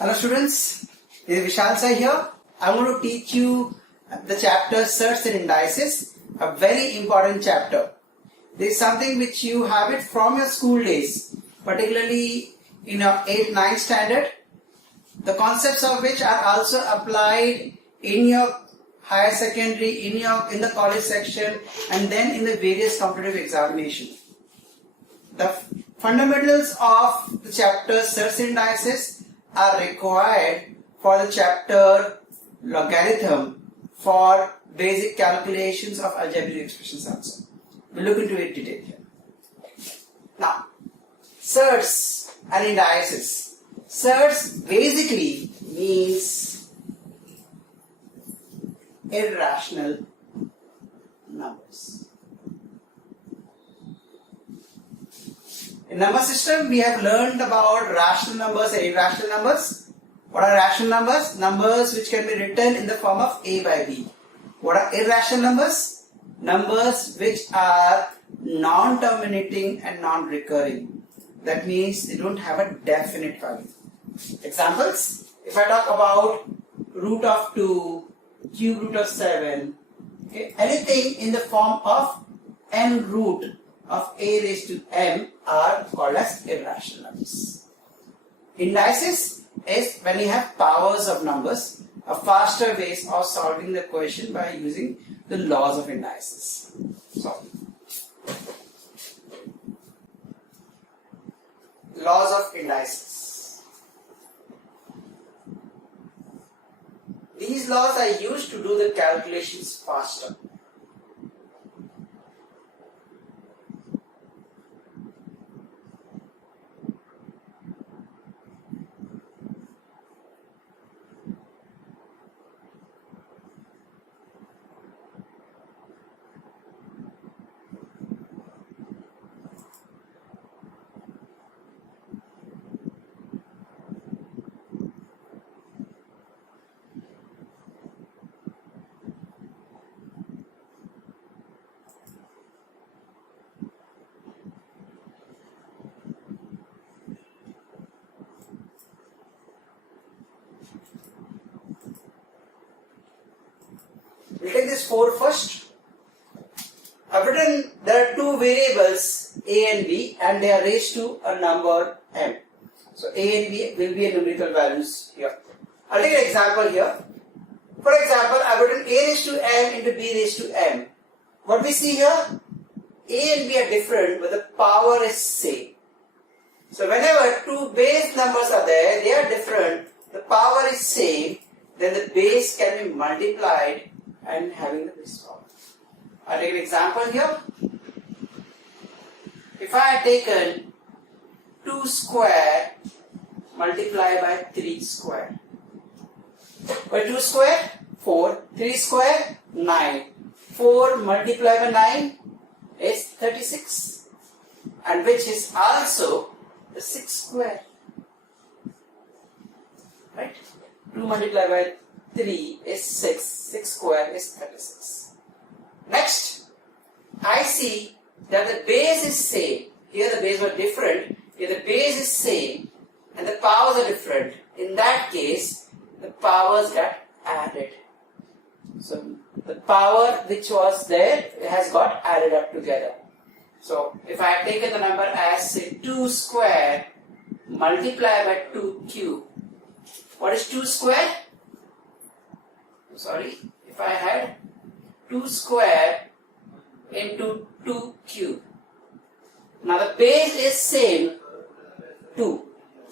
Hello students, this is Vishal Sai here. I am going to teach you the chapter Surds and Indices, a very important chapter. This is something which you have it from your school days, particularly in your 8th, 9th standard. The concepts of which are also applied in your higher secondary, in the college section, and then in the various competitive examinations. The fundamentals of the chapter Surds and Indices are required for the chapter logarithm for basic calculations of algebraic expressions also. We'll look into it in detail here. Now, surds and indices. Surds basically means irrational numbers. In number system, we have learned about rational numbers and irrational numbers. What are rational numbers? Numbers which can be written in the form of A by B. What are irrational numbers? Numbers which are non-terminating and non-recurring. That means they don't have a definite value. Examples, if I talk about root of 2, cube root of 7, okay, anything in the form of n root of a raised to m are called as irrational numbers. Indices is when you have powers of numbers, a faster ways of solving the question by using the laws of indices. So, laws of indices. These laws are used to do the calculations faster. We'll take this 4 first. I've written there are two variables a and b and they are raised to a number m. So a and b will be a numerical values here. I'll take an example here. For example, I've written a raised to m into b raised to m. What we see here, a and b are different but the power is same. So whenever two base numbers are there, they are different, the power is same, then the base can be multiplied and having the base power. I'll take an example here. If I had taken 2 square multiplied by 3 square. By 2 square, 4. 3 square, 9. 4 multiplied by 9 is 36. And which is also the 6 square. Right? 2 multiplied by 3 is 6. 6 square is 36. Next, I see that the base is same. Here the base was different. Here the base is same. And the powers are different. In that case, the powers get added. So, the power which was there has got added up together. So, if I have taken the number as say 2 square multiplied by 2 cube. What is 2 square? Sorry, if I had 2 square into 2 cube. Now the base is same 2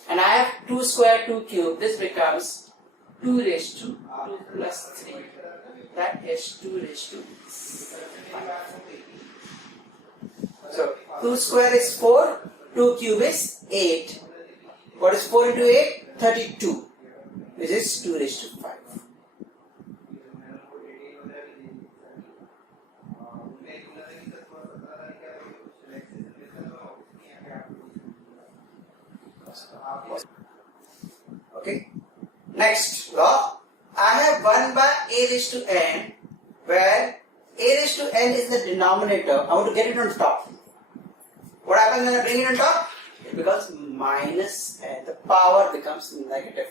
and I have 2 square 2 cube. This becomes 2 raised to 2 plus 3. That is 2 raised to 5. So 2 square is 4, 2 cube is 8. What is 4 into 8? 32. Which is 2 raised to 5. Okay. Next law. I have 1 by a raised to n, where a raised to n is the denominator. I want to get it on top. What happens when I bring it on top? It becomes minus n. The power becomes negative.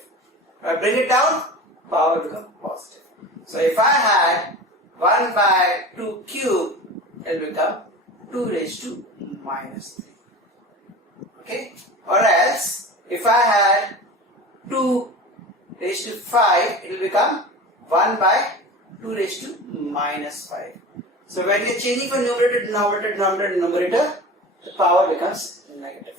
I bring it down, power will become positive. So if I had 1 by 2 cube, it will become 2 raised to minus 3. Okay? Or else, if I had 2 raised to 5, it will become 1 by 2 raised to minus 5. So when we are changing from numerator to denominator, denominator to numerator, the power becomes negative.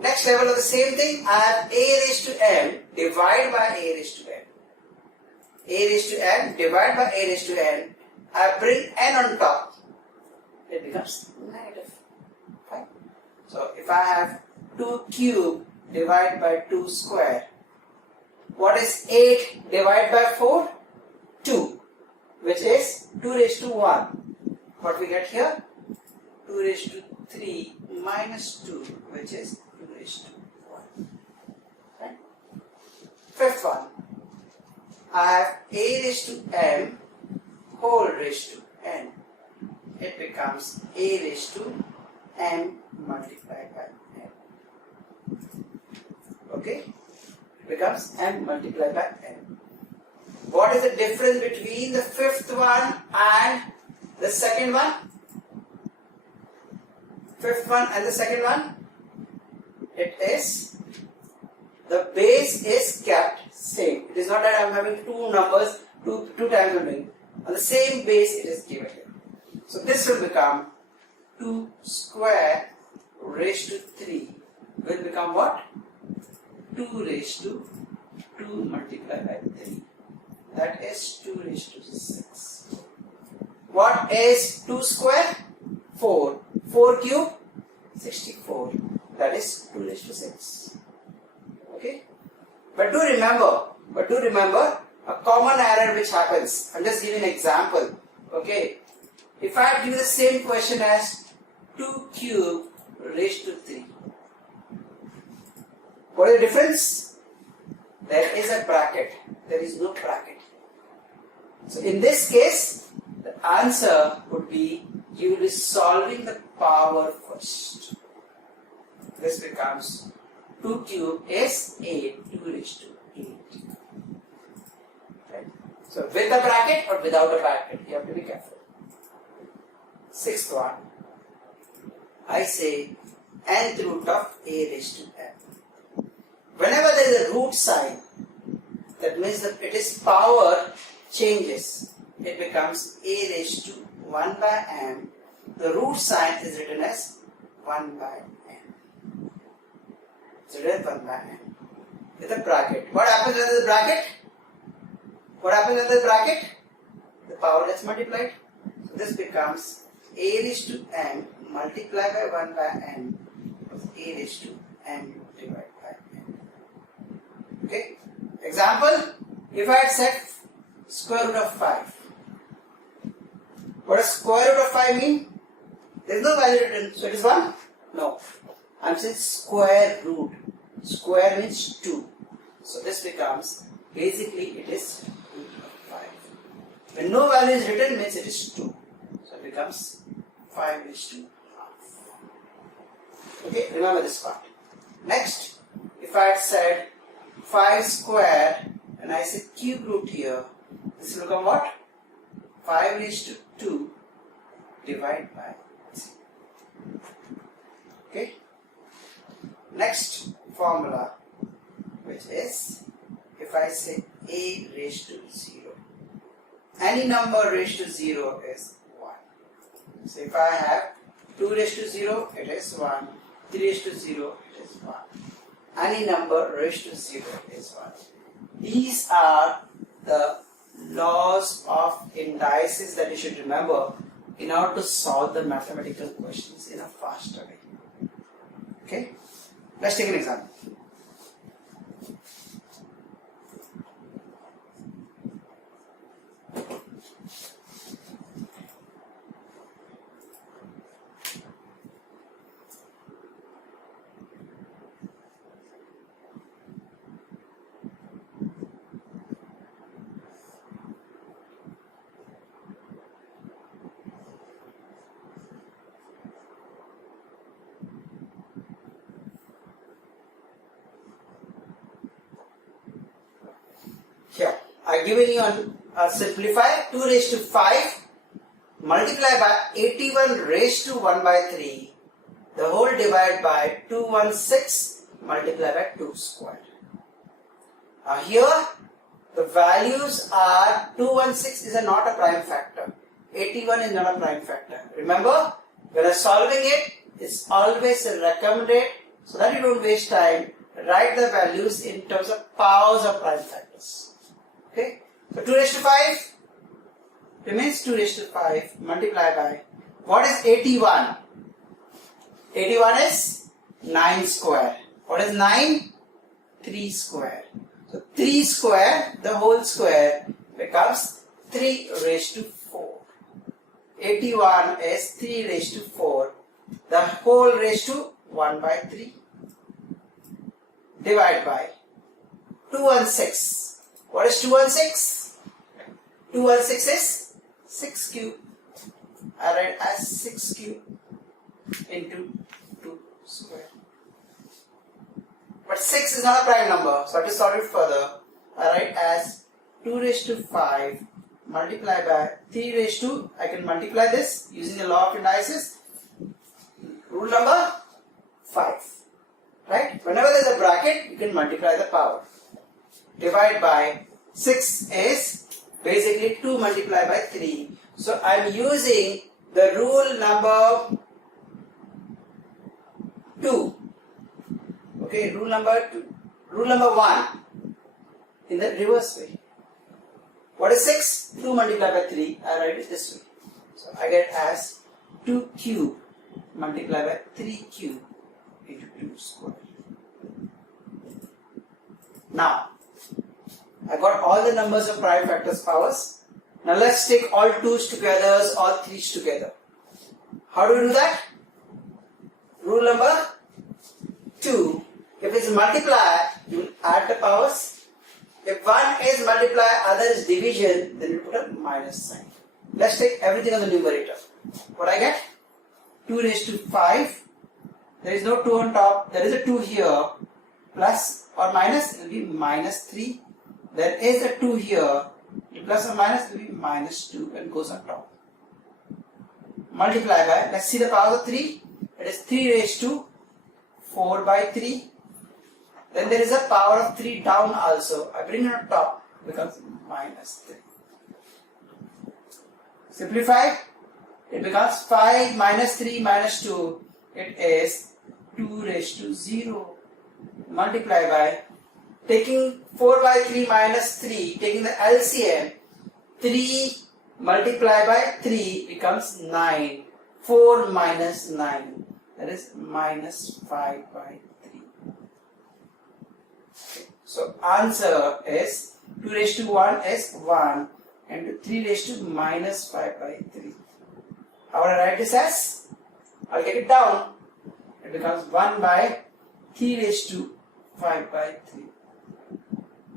Next level of the same thing, I have a raised to m divided by a raised to n. A raised to n divided by a raised to n. I bring n on top. It becomes negative. Fine. So if I have 2 cube divided by 2 square, what is 8 divided by 4? 2, which is 2 raised to 1. What we get here? 2 raised to 3 minus 2, which is 2 raised to 1. Right? Fifth one, I have a raised to m whole raised to n. It becomes a raised to m multiplied by n. Okay? It becomes m multiplied by n. What is the difference between the fifth one and the second one? Fifth one and the second one? It is the base is kept same. It is not that I am having two numbers, two times I'm doing. On the same base it is given here. So this will become 2 square raised to 3 will become what? 2 raised to 2 multiplied by 3. That is 2 raised to 6. What is 2 square? 4. 4 cube? 64. That is 2 raised to 6. Okay? But do remember a common error which happens. I'm just giving an example. Okay? If I give the same question as 2 cube raised to 3. What is the difference? There is a bracket. There is no bracket. So in this case, the answer would be you will be solving the power first. This becomes 2 cube is 8, 2 raised to 8. Right? So with a bracket or without a bracket, you have to be careful. Sixth one, I say nth root of a raised to m. Whenever there is a root sign, that means that it is power changes. It becomes a raised to 1 by m. The root sign is written as 1 by n. So it is 1 by n. With a bracket. What happens under the bracket? What happens under the bracket? The power gets multiplied. So this becomes a raised to m multiplied by 1 by n plus a raised to m divided by n. Okay? Example, if I had said square root of 5. What does square root of 5 mean? There is no value written, so it is 1? No. I am saying square root. Square means 2. So this becomes, basically it is root of 5. When no value is written, means it is 2. So it becomes 5 raised to half. Okay, remember this part. Next, if I had said 5 square and I say cube root here, this will become what? 5 raised to 2 divided by 3. Okay? Next formula, which is if I say a raised to 0. Any number raised to 0 is 1. So if I have 2 raised to 0, it is 1. 3 raised to 0, it is 1. Any number raised to 0 is 1. These are the laws of indices that you should remember in order to solve the mathematical questions in a faster way. Okay? Let's take an example. I given you a simplify 2 raised to 5 multiply by 81 raised to 1 by 3 the whole divided by 216 multiply by 2 square. Here the values are 216 is not a prime factor. 81 is not a prime factor. Remember, when you're solving it, it's always recommended so that you don't waste time. Write the values in terms of powers of prime factors. Okay? So 2 raised to 5 remains 2 raised to 5 multiply by what is 81? 81 is 9 square. What is 9? 3 square. So 3 square, the whole square becomes 3 raised to 4. 81 is 3 raised to 4. The whole raised to 1 by 3. Divide by 216. What is 216? 216 is 6 cube. I write as 6 cube into 2 square. But 6 is not a prime number, so to solve it further, I write as 2 raised to 5 multiply by 3 raised to, I can multiply this using the law of indices. Rule number 5. Right? Whenever there is a bracket, you can multiply the power. Divide by 6 is basically 2 multiplied by 3. So I am using the rule number 2. Okay, rule number 2. Rule number 1 in the reverse way. What is 6? 2 multiplied by 3. I write it this way. So I get as 2 cube multiplied by 3 cube into 2 square. Now, I got all the numbers of prime factors powers. Now let's take all 2's together, all 3's together. How do we do that? Rule number 2. If it's multiply, you add the powers. If one is multiply, other is division, then you put a minus sign. Let's take everything on the numerator. What I get? 2 raised to 5. There is no 2 on top. There is a 2 here. Plus or minus, it will be minus 3. There is a 2 here. Plus or minus, it will be minus 2 and goes on top. Multiply by, let's see the power of 3. It is 3 raised to 4 by 3. Then there is a power of 3 down also. I bring it on top, becomes minus 3. Simplify, it becomes 5 minus 3 minus 2. It is 2 raised to 0. Multiply by, taking 4 by 3 minus 3, taking the LCM, 3 multiplied by 3 becomes 9. 4 minus 9, that is minus 5 by 3. Okay. So answer is 2 raised to 1 is 1 and 3 raised to minus 5 by 3. How would I write this as? I'll get it down. It becomes 1 by 3 raised to 5 by 3.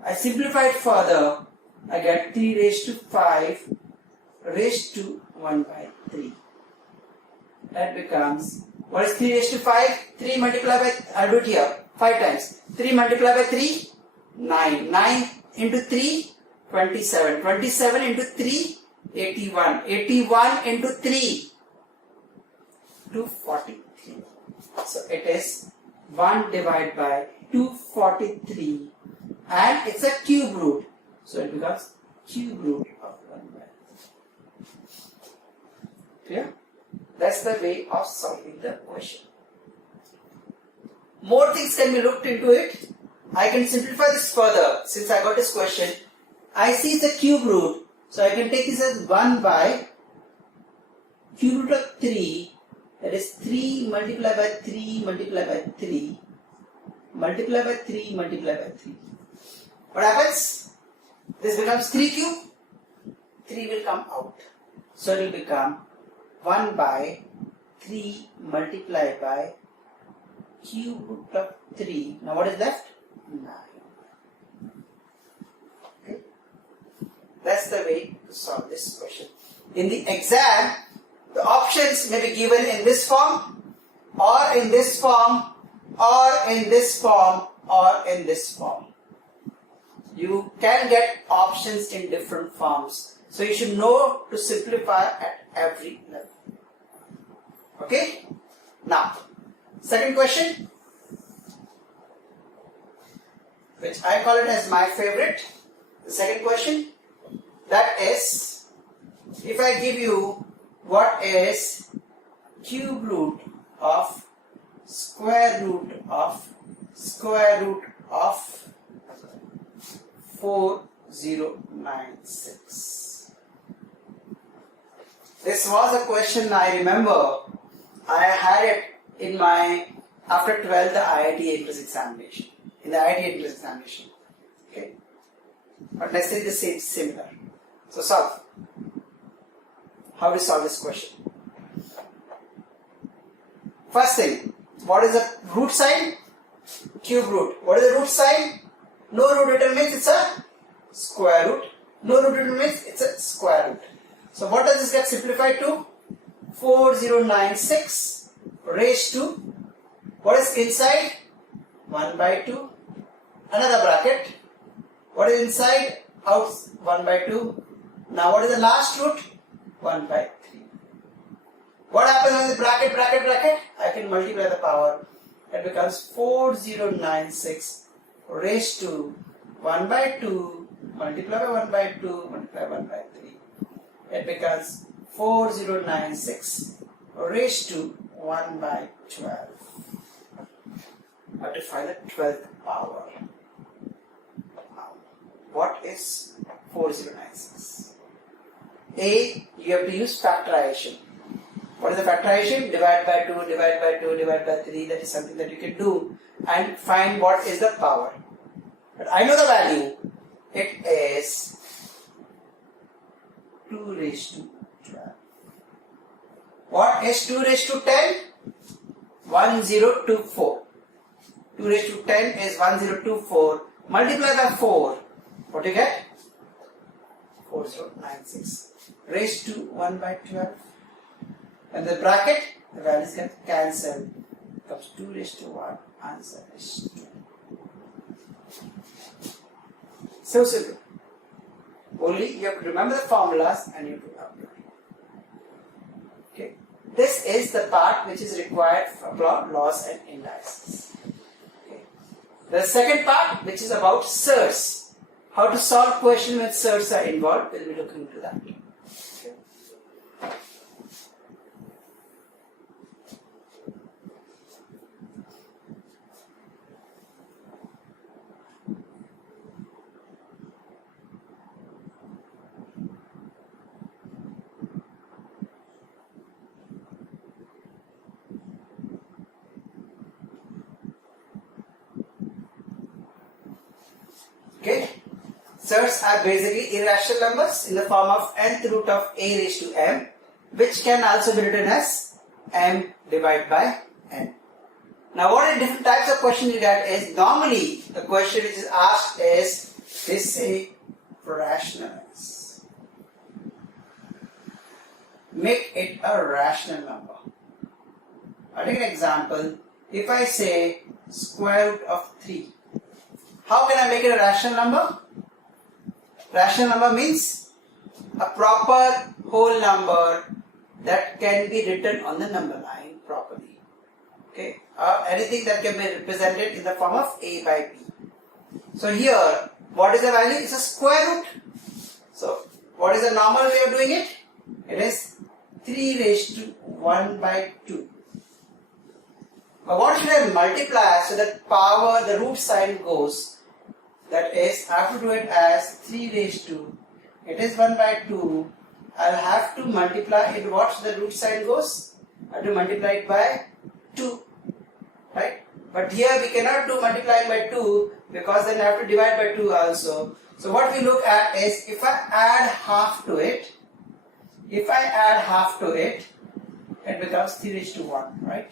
I simplify it further. I get 3 raised to 5 raised to 1 by 3. That becomes, what is 3 raised to 5? 3 multiplied by, I'll do it here, 5 times. 3 multiplied by 3, 9. 9 into 3, 27. 27 into 3, 81. 81 into 3, 243. So it is 1 divided by 243 and it's a cube root. So it becomes cube root of 1 by 3. Clear? That's the way of solving the question. More things can be looked into it. I can simplify this further since I got this question. I see the cube root. So I can take this as 1 by cube root of 3. That is 3 multiplied by 3 multiplied by 3 multiplied by 3 multiplied by 3. What happens? This becomes 3 cube. 3 will come out. So it will become 1 by 3 multiplied by cube root of 3. Now what is left? 9. Okay. That's the way to solve this question. In the exam, the options may be given in this form, or in this form, or in this form, or in this form. you can get options in different forms. So you should know to simplify at every level. Okay? Now, second question, which I call it as my favorite. The second question, that is, if I give you what is cube root of square root of 4096. This was a question I remember I had it in my after 12th the IIT entrance examination. In the IIT entrance examination. Okay. But let's say the same similar. So solve. How to solve this question? First thing, what is the root sign? Cube root. What is the root sign? No root written means it's a square root. No root written means it's a square root. So what does this get simplified to? 4096 raised to, what is inside? 1 by 2. Another bracket. What is inside? Out 1 by 2. Now what is the last root? 1 by 3. What happens when the bracket? I can multiply the power. It becomes 4096 raised to 1 by 2 multiply by 1 by 2 multiply 1 by 3. It becomes 4096 raised to 1 by 12. I have to find the 12th power. Now, what is 4096? A, you have to use factorization. What is the factorization? Divide by 2, divide by 2, divide by 3. That is something that you can do and find what is the power. But I know the value. It is 2 raised to 12. What is 2 raised to 10? 1024. 2 raised to 10 is 1024. Multiply by 4. What do you get? 4096. Raised to 1 by 12. And the bracket, the values get cancelled. Comes 2 raised to 1. Answer is 2. So simple. Only you have to remember the formulas and you have to apply. Okay. This is the part which is required for laws and indices. Okay. The second part, which is about surds. How to solve question when surds are involved, we'll be looking into that. Okay. Surds are basically irrational numbers in the form of nth root of a raised to m, which can also be written as m divided by n. Now, what are different types of questions you get is, normally the question which is asked is, they say rationalize. Make it a rational number. I'll take an example. If I say square root of 3, how can I make it a rational number? Rational number means a proper whole number that can be written on the number line properly. Okay, anything that can be represented in the form of a by b. So here, what is the value? It's a square root. So, what is the normal way of doing it? It is 3 raised to 1 by 2. But what should I multiply so that power, the root sign goes? That is, I have to do it as 3 raised to, it is 1 by 2. I will have to multiply it, what the root sign goes? I have to multiply it by 2. Right? But here we cannot do multiplying by 2 because then I have to divide by 2 also. So what we look at is, if I add half to it, it becomes 3 raised to 1, right?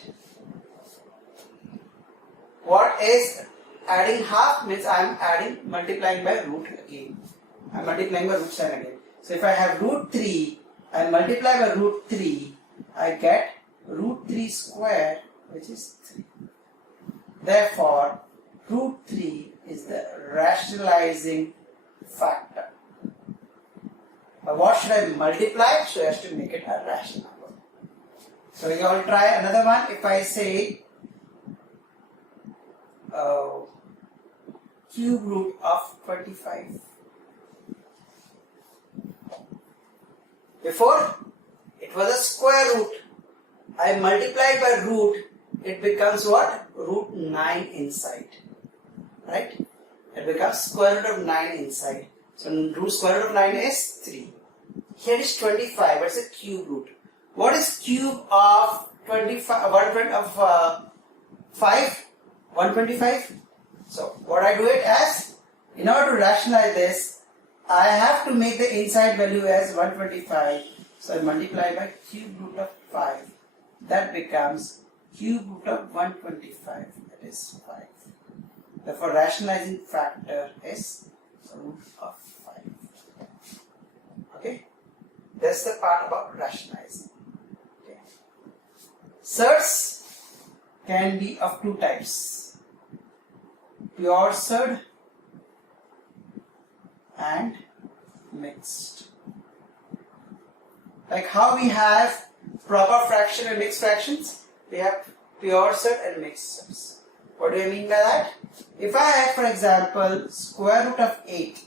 What is adding half means I am multiplying by root again. I am multiplying by root sign again. So if I have root 3, I multiply by root 3, I get root 3 square, which is 3. Therefore, root 3 is the rationalizing factor. But what should I multiply so as to make it a rational number? So we will try another one. If I say cube root of 25. Before it was a square root. I multiply by root, it becomes what? Root 9 inside. Right? It becomes square root of 9 inside. So root square root of 9 is 3. Here is 25. What's a cube root? What is cube of 25? 125? So what I do it as, in order to rationalize this, I have to make the inside value as 125. So I multiply by cube root of 5. That becomes cube root of 125. That is 5. Therefore, rationalizing factor is root of 5. Okay? That's the part about rationalizing. Okay. Surds can be of two types: pure surd and mixed. Like how we have proper fraction and mixed fractions, we have pure surd and mixed surds. What do I mean by that? If I have, for example, square root of 8.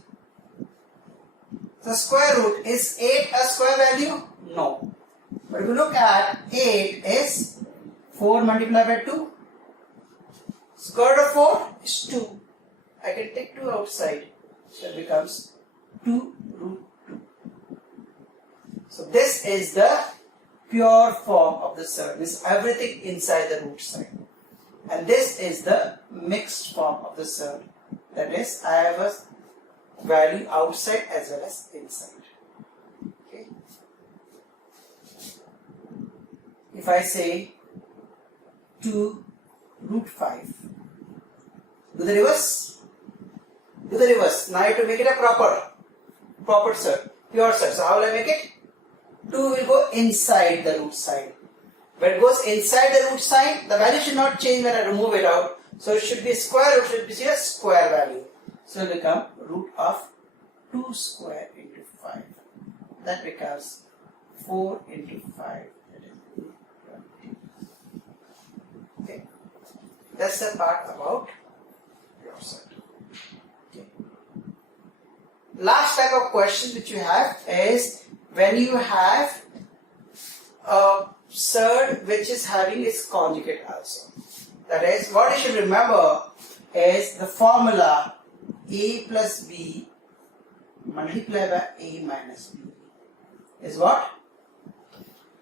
So square root, is 8 a square value? No. But if you look at 8 is 4 multiplied by 2. Square root of 4 is 2. I can take 2 outside. So it becomes 2 root 2. So this is the pure form of the surd. Means everything inside the root side. And this is the mixed form of the surd. That is, I have a value outside as well as inside. Okay. If I say 2 root 5, do the reverse. Do the reverse. Now I have to make it a proper surd, pure surd. So how will I make it? 2 will go inside the root side. When it goes inside the root side, the value should not change when I remove it out. So it should be square root, should be a square value. So it will become root of 2 square into 5. That becomes 4 into 5. That is root 20. Okay. That's the part about pure surd. Okay. Last type of question which you have is when you have a surd which is having its conjugate also. That is, what you should remember is the formula a plus b multiplied by a minus b is what?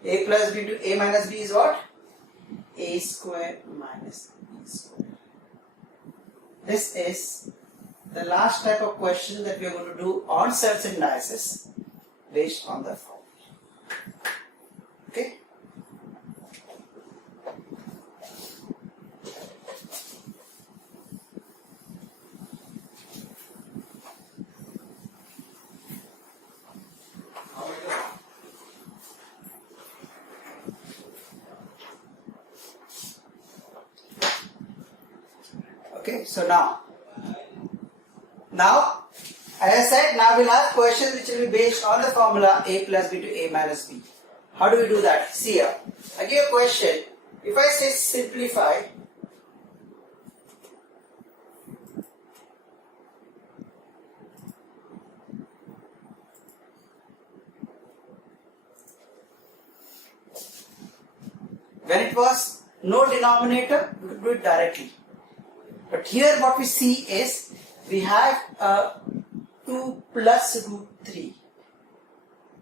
A plus b into a minus b is what? A square minus b square. This is the last type of question that we are going to do on Surds and Indices based on the formula. Okay? Okay, so now, as I said, now we'll have questions which will be based on the formula a plus b to a minus b. How do we do that? See here, I give a question. If I say simplify, when it was no denominator, we could do it directly. But here what we see is we have 2 plus root 3.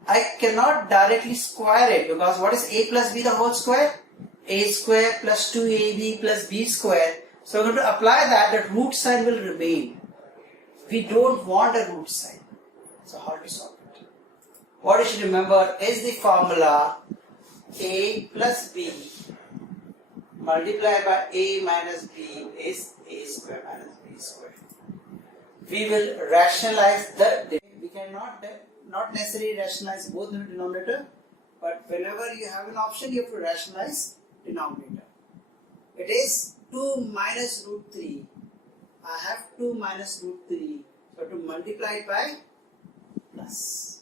I cannot directly square it because what is a plus b the whole square? A square plus 2ab plus b square. So we're going to apply that, that root sign will remain. We don't want a root sign. So how to solve it? What you should remember is the formula a plus b multiplied by a minus b is a square minus b square. We will rationalize we cannot not necessarily rationalize both in the denominator, but whenever you have an option, you have to rationalize denominator. It is 2 minus root 3 I have 2 minus root 3. So I have to multiply it by plus.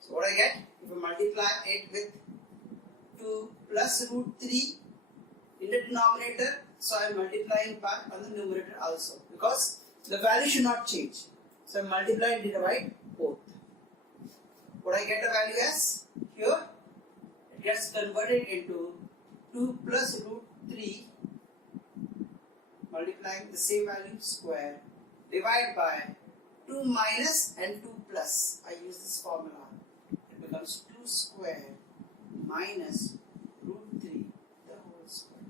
So what I get? If I multiply it with 2 plus root 3 in the denominator, so I am multiplying back on the numerator also, because the value should not change. So I multiply and divide both. What I get the value as? Here it gets converted into 2 plus root 3 multiplying the same value square, divide by 2 minus and 2 plus. I use this formula. It becomes 2 square minus root 3 the whole square.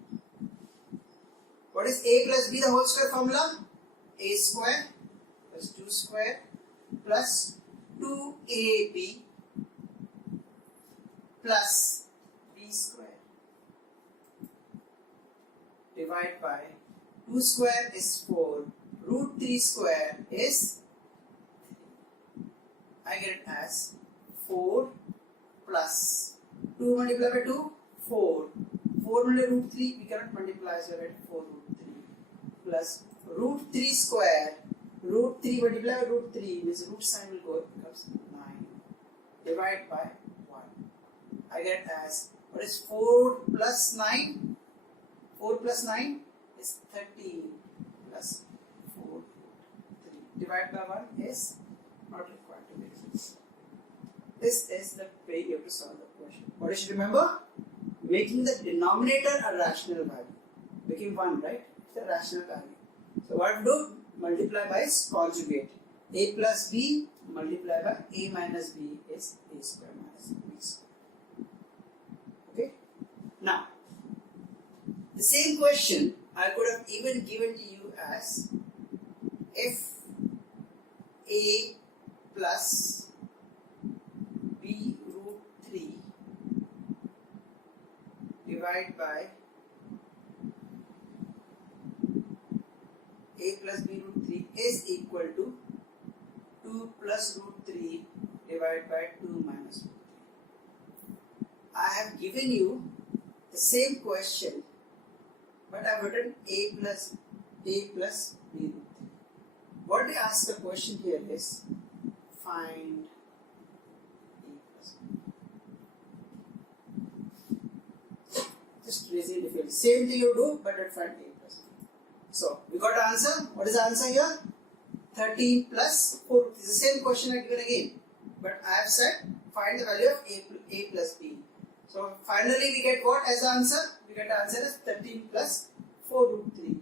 What is a plus b the whole square formula? A square plus 2 square plus 2ab plus b square. Divide by 2 square is 4, root 3 square is 3. I get it as 4 plus 2 multiplied by 2, 4. 4 multiplied by root 3, we cannot multiply, so I get 4 root 3 plus root 3 square, root 3 multiplied by root 3 means root sign will go, it becomes 9. Divide by 1. I get as, what is 4 plus 9? 4 plus 9 is 13 plus 4 root 3. Divide by 1 is not required to make this. This is the way you have to solve the question. What you should remember? Making the denominator a rational value. Making 1, right? It's a rational value. So what do? Multiply by its conjugate. A plus b multiply by a minus b is a square minus b square. Okay? Now, the same question I could have even given to you as if a plus b root 3 divided by a plus b root 3 is equal to 2 plus root 3 divided by 2 minus root 3. I have given you the same question, but I have written a plus b root 3. What they ask the question here is find a plus b. Just raising the field. Same thing you do, but at find a plus b. So we got the answer. What is the answer here? 13 plus 4. This is the same question I given again, but I have said find the value of a plus b. So finally we get what as the answer? We get the answer as 13 plus 4 root 3.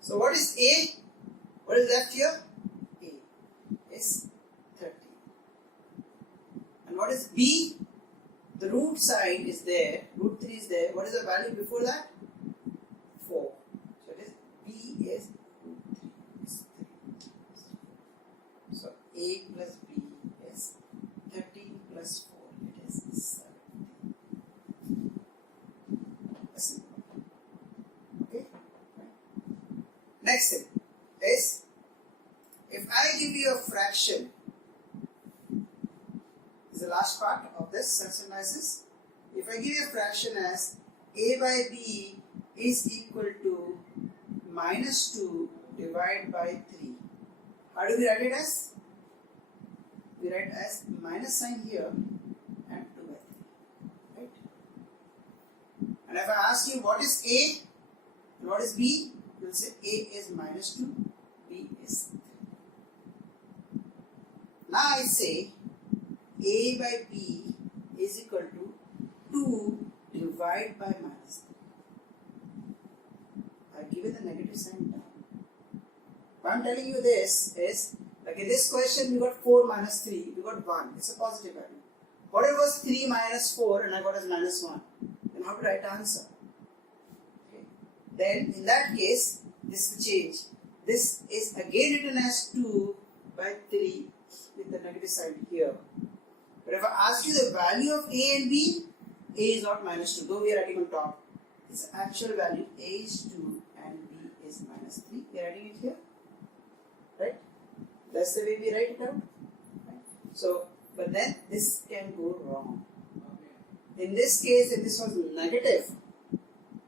So what is a? What is left here? A is 13. And what is b? The root sign is there. Root 3 is there. What is the value before that? 4. So it is b is root 3 is 3. So a plus b is 13 plus 4. It is 17. Okay. Next thing is, if I give you a fraction, this is the last part of this Surds and Indices. If I give you a fraction as a by b is equal to minus 2 divided by 3, how do we write it as? We write as minus sign here and 2 by 3, right? And if I ask you what is a and what is b, you will say a is minus 2, b is 3. Now I say a by b is equal to 2 divided by minus 3. I have given the negative sign down. Why I am telling you this is, like in this question we got 4 minus 3, we got 1, it's a positive value. What if it was 3 minus 4 and I got as minus 1? Then how to write the answer? Okay. Then in that case, this will change. This is again written as 2 by 3 with the negative sign here. But if I ask you the value of a and b, a is not minus 2, though we are writing on top. Its actual value a is 2 and b is minus 3. We are writing it here. Right? That's the way we write it out. Right? So, but then this can go wrong. In this case, if this was negative,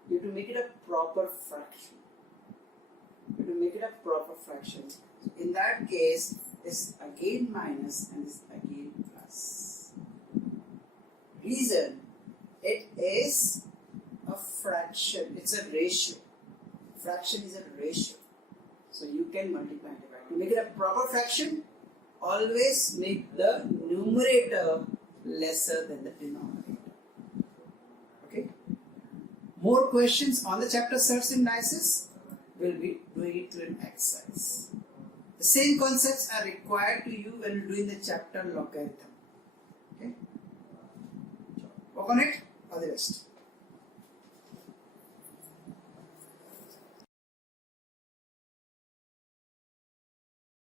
you have to make it a proper fraction. You have to make it a proper fraction. In that case, this again minus and this again plus. Reason, it is a fraction, it's a ratio. Fraction is a ratio. So you can multiply and divide. To make it a proper fraction, always make the numerator lesser than the denominator. Okay? More questions on the chapter Surds and Indices. We'll be doing it through an exercise. The same concepts are required to you when doing the chapter logarithm. Okay? Work on it. All the best.